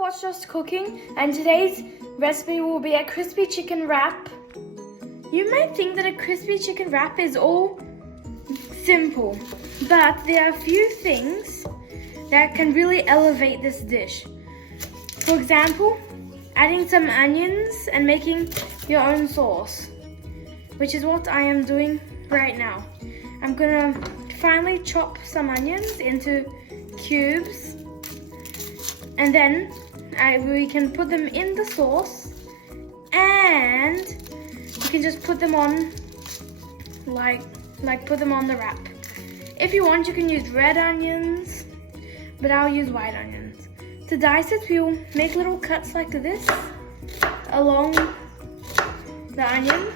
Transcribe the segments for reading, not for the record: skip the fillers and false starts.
Watch Us Cooking, and today's recipe will be a crispy chicken wrap. You may think that a crispy chicken wrap is all simple, but there are a few things that can really elevate this dish. For example, adding some onions and making your own sauce, which is what I am doing right now. I'm gonna finely chop some onions into cubes, and then we can put them in the sauce, and you can just put them on like put them on the wrap. If you want, you can use red onions, but I'll use white onions. To dice it, we'll make little cuts like this along the onion,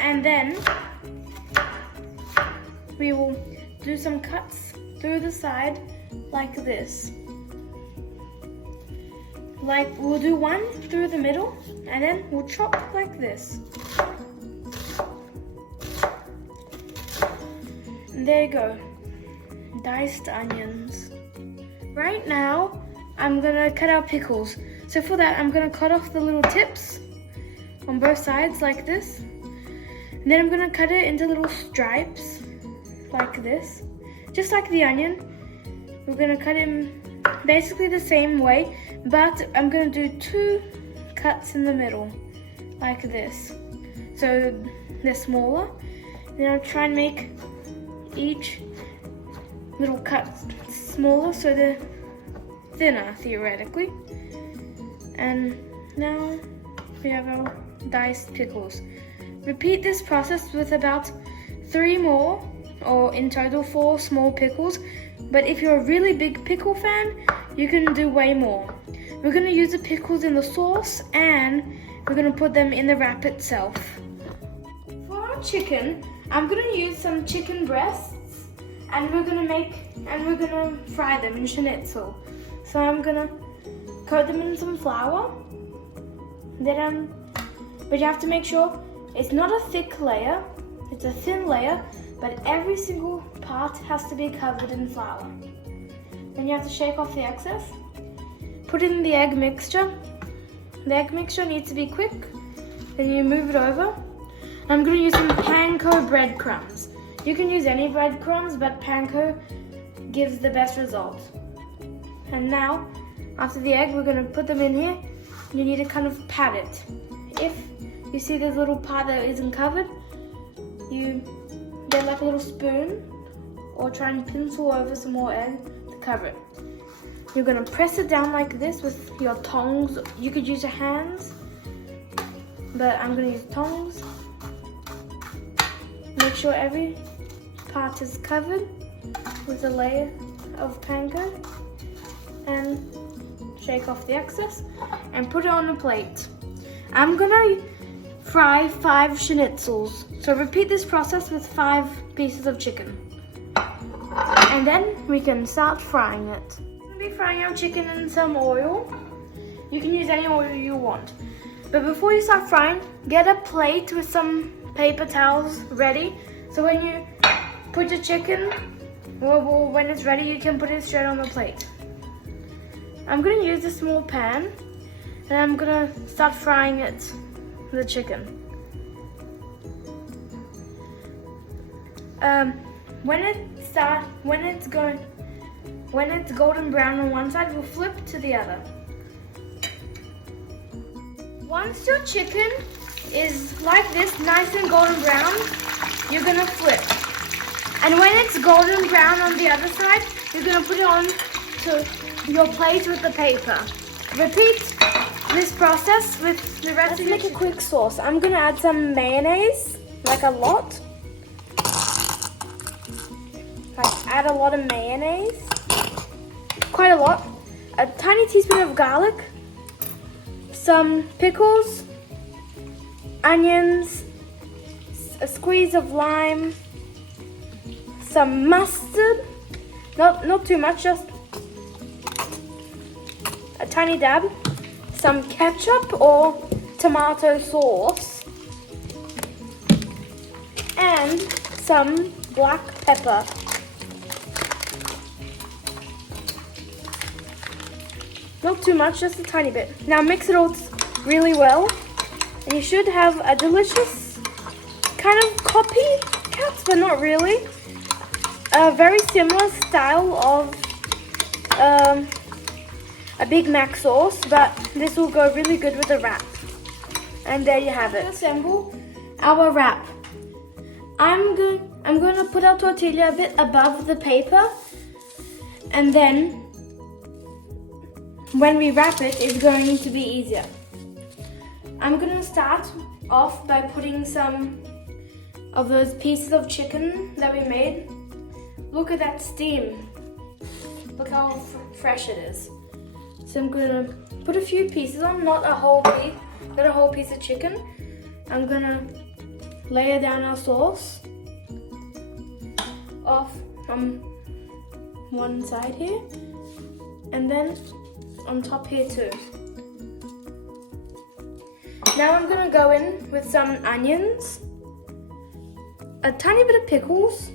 and then we will do some cuts through the side like this. Like, we'll do one through the middle, and then we'll chop like this. And there you go, diced onions. Right now, I'm gonna cut our pickles. So for that, I'm gonna cut off the little tips on both sides like this. And then I'm gonna cut it into little stripes like this, just like the onion. We're gonna cut him basically the same way, but I'm gonna do 2 cuts in the middle like this, so they're smaller. Then I'll try and make each little cut smaller so they're thinner theoretically. And now we have our diced pickles. Repeat this process with about 3 more, or in total 4 small pickles. But if you're a really big pickle fan, you can do way more. We're gonna use the pickles in the sauce, and we're gonna put them in the wrap itself. For our chicken, I'm gonna use some chicken breasts, and we're gonna fry them in schnitzel. So I'm gonna coat them in some flour. Then but you have to make sure it's not a thick layer, it's a thin layer, but every single part has to be covered in flour. Then you have to shake off the excess. Put in the egg mixture. The egg mixture needs to be quick. Then you move it over. I'm gonna use some panko breadcrumbs. You can use any breadcrumbs, but panko gives the best result. And now, after the egg, we're gonna put them in here. You need to kind of pat it. If you see this little part that isn't covered, you get like a little spoon, or try and pencil over some more egg to cover it. You're gonna press it down like this with your tongs. You could use your hands, but I'm gonna use tongs. Make sure every part is covered with a layer of panko, and shake off the excess and put it on a plate. I'm gonna fry 5 schnitzels. So repeat this process with 5 pieces of chicken. And then we can start frying it. We'll be frying our chicken in some oil. You can use any oil you want. But before you start frying, get a plate with some paper towels ready. So when you put your chicken, well, when it's ready, you can put it straight on the plate. I'm gonna use a small pan, and I'm gonna start frying the chicken. When it's golden brown on one side, we'll flip to the other. Once your chicken is like this, nice and golden brown, you're gonna flip. And when it's golden brown on the other side, you're gonna put it on to your plate with the paper. Repeat this process with the rest of your chicken. Let's make a quick sauce. I'm gonna add some mayonnaise, like a lot. Add a lot of mayonnaise, quite a lot. A tiny teaspoon of garlic, some pickles, onions, a squeeze of lime, some mustard, not too much, just a tiny dab, some ketchup or tomato sauce, and some black pepper. Not too much, just a tiny bit. Now mix it all really well. And you should have a delicious kind of copycat, but not really. A very similar style of a Big Mac sauce, but this will go really good with the wrap. And there you have it. Assemble our wrap. I'm going to put our tortilla a bit above the paper, and then when we wrap it, it's going to be easier. I'm going to start off by putting some of those pieces of chicken that we made. Look at that steam. Look how fresh it is. So I'm going to put a few pieces on, not a whole piece of chicken. I'm going to layer down our sauce off on one side here, and then on top here too. Now I'm going to go in with some onions, a tiny bit of pickles,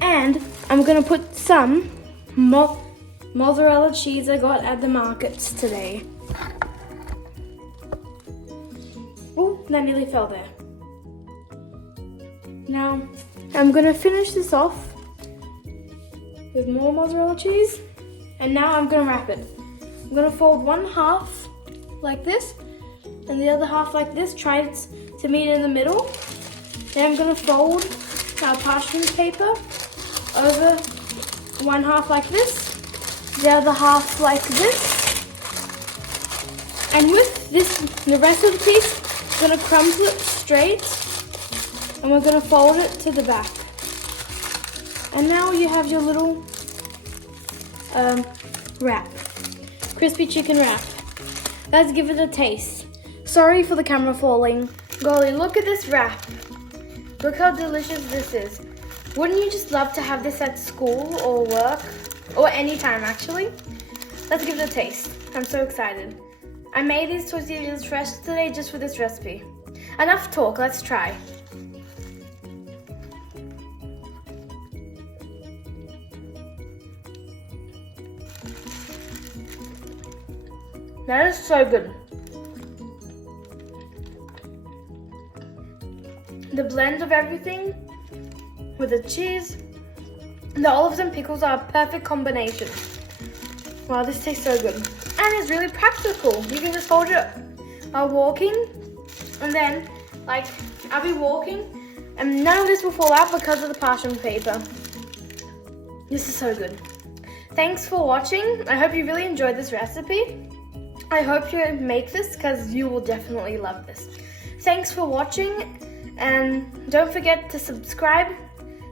and I'm going to put some mozzarella cheese I got at the markets today. Oh, that nearly fell there. Now I'm going to finish this off with more mozzarella cheese, and now I'm going to wrap it. I'm going to fold one half like this and the other half like this. Try to meet in the middle. Then I'm going to fold our parchment paper over one half like this, the other half like this, and with this, the rest of the piece, I'm going to crumple it straight, and we're going to fold it to the back. And now you have your little wrap, crispy chicken wrap. Let's give it a taste. Sorry for the camera falling. Golly, look at this wrap. Look how delicious this is. Wouldn't you just love to have this at school or work? Or anytime, actually? Let's give it a taste. I'm so excited. I made these tortillas fresh today just for this recipe. Enough talk, let's try. That is so good. The blend of everything with the cheese, the olives and pickles are a perfect combination. Wow, this tastes so good. And it's really practical. You can just hold it while walking, and then, like, I'll be walking, and none of this will fall out because of the parchment paper. This is so good. Thanks for watching. I hope you really enjoyed this recipe. I hope you make this because you will definitely love this. Thanks for watching, and don't forget to subscribe,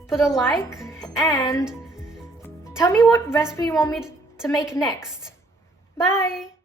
put a like, and tell me what recipe you want me to make next. Bye!